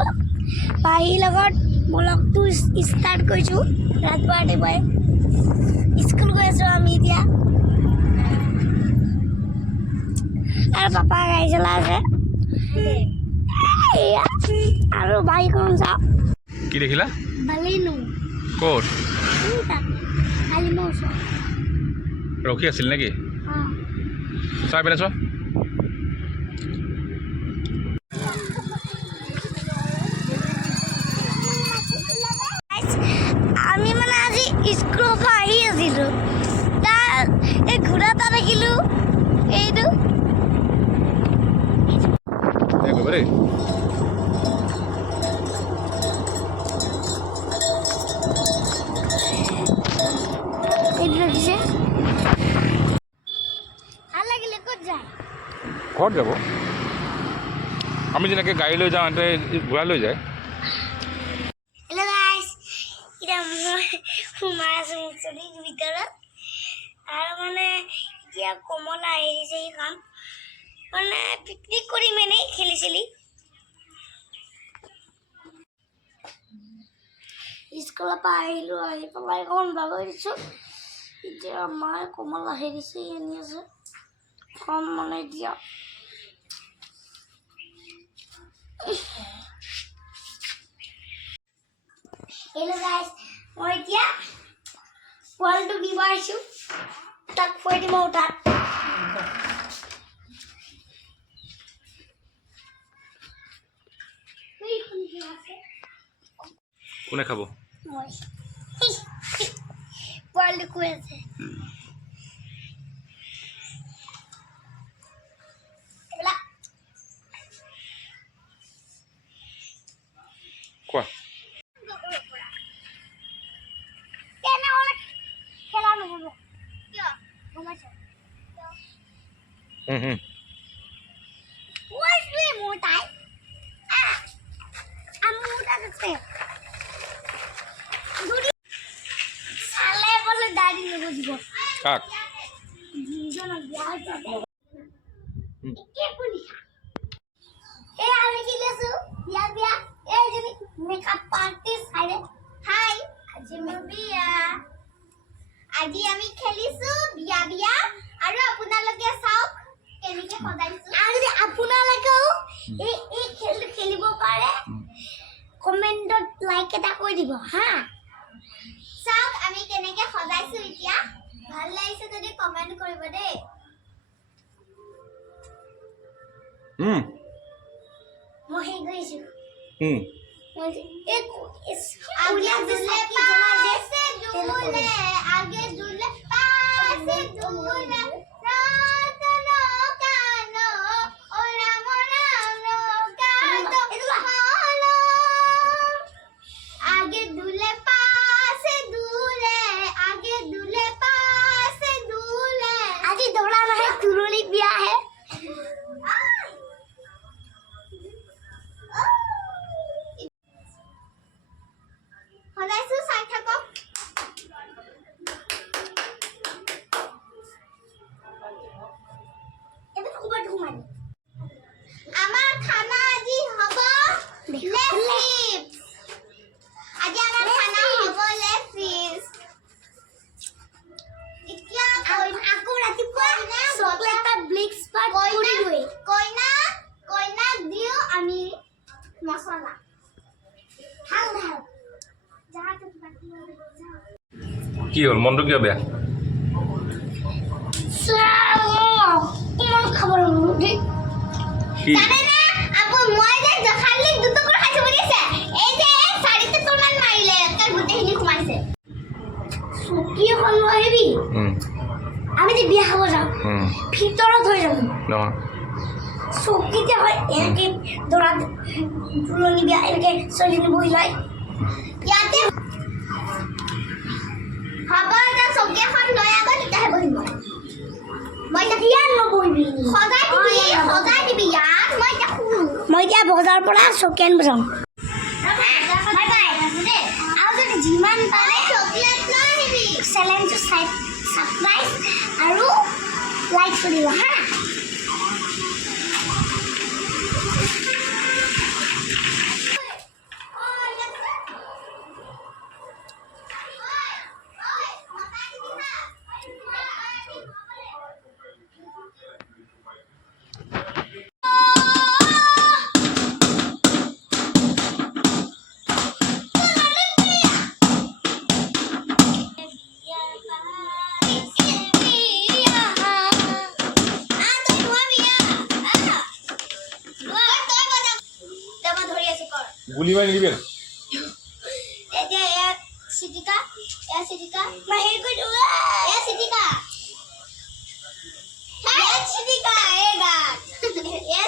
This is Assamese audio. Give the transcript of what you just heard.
আহিছোঁ পাহিৰ লগত ব্লগটো ষ্টাৰ্ট কৰিছোঁ ৰাতিপুৱাই স্কুল গৈ আছোঁ আমি এতিয়া আৰু পাপা গাড়ী চলাই আছে আৰু বাইকখন চাওঁ কি দেখিলা বালিনো ক'ত কালি মই ওচৰত ৰখি আছিল নেকি চাই পেলাই চোৱা আমি মানে আজি স্কুলৰ পৰা আহি আছিলোঁ তাৰ এই ঘোঁৰা এটা দেখিলোঁ এইটো দেই এইটো দেখিছে ভাল লাগিলে ক'ত যায় ঘৰত যাব আমি যেনেকৈ গাড়ী লৈ যাওঁ সিহঁতে ঘূৰাই লৈ যায় হেল্ল' গাইজ এতিয়া মই সোমাই আছোঁ মুকলিৰ ভিতৰত আৰু মানে এতিয়া কমলা আহিছে সেইখন মানে পিকনিক কৰিম এনেই খেলিছিলি স্কুলৰ পৰা আহিলোঁ আহি পেলাই অকণ বাগৰি দিছোঁ এতিয়া মায়ে কমলা হেৰিছে আনি আছে কম মানে এতিয়া হেল্ল' গাইজ মই এতিয়া পোৱালিটো দিব আহিছোঁ তাক খুৱাই দিম আৰু তাত কোনে খাব মই পোৱালিটো কৈ আছে কোৱা খেলা নহ'ব কিয় গমাইছ মোৰ তাই মোৰ তাত আছে চালে বোলে দাড়ি নবজিব কাক আমি কি লৈছো বিয়া বিয়া এইজনী মেকআপ আৰ্টিষ্ট হাইৰে হাই আজি মোৰ বিয়া আজি আমি খেলিছো বিয়া বিয়া আৰু আপোনালোকে চাওক কেনেকৈ সজাইছো আৰু যদি আপোনালোকেও এই খেলটো খেলিব পাৰে কমেণ্টত লাইক এটা কৰি দিব হা চাওক আমি কেনেকৈ সজাইছো এতিয়া ভাল লাগিছে যদি কমেণ্ট কৰিব দেই মই হেৰি কৰিছোঁ आगे दूल्हे पासे दूल्हे आगे दूल्हे पासे दूल्हे रात नो कानो ओ राम कानो हालो आगे दूल्हे पासे दूल्हे आगे दूल्हे पासे दूल्हे आज दौड़ाना है तुरोली बिया है আমার খানা আজি হব লেফিপস আজি আমার খানা হব লেফিপস এতিয়া আকো ৰাতিপুৱা চকলেট ব্লিক স্পট কৰি দুই কইনা দিও আমি মছলা ভাল ভাল যাতে বাকি কি হ'ল মনটো কিয় বেয়া কোমল খাবৰ দেই কি জানে না আপু মই যে খালি দুটো করে খাইছো বুঝিছে এই যে শাড়িতে তোমান মারিলে একটা গুতে হিলি ঘুমাইছে সুকি এখন লইবি আমি যে বিয়া খাব যাও ভিতৰত হৈ যাম নহয় সুকিতে হয় একে দৰা দুলনি বিয়া একে চলিনি বইলাই ইয়াতে হ'ব যা সুকি এখন লৈ আগত তেহে বহিব মই এতিয়া নবহিবি সজাই দিবি ইয়াত মই এতিয়া বজাৰৰ পৰা চকেন বজাম বাই বাই আৰু যদি যিমান পাৰে চকলেট লৈ আহিবি চেলেঞ্জটো ছাবস্ক্ৰাইব আৰু লাইক কৰিব হা গুলি মাৰি নিদিবি এতিয়া এয়া চিটিকা বাহিৰ কৰি দিওঁ এয়া চিটিকা চিটিকা এই গাত এ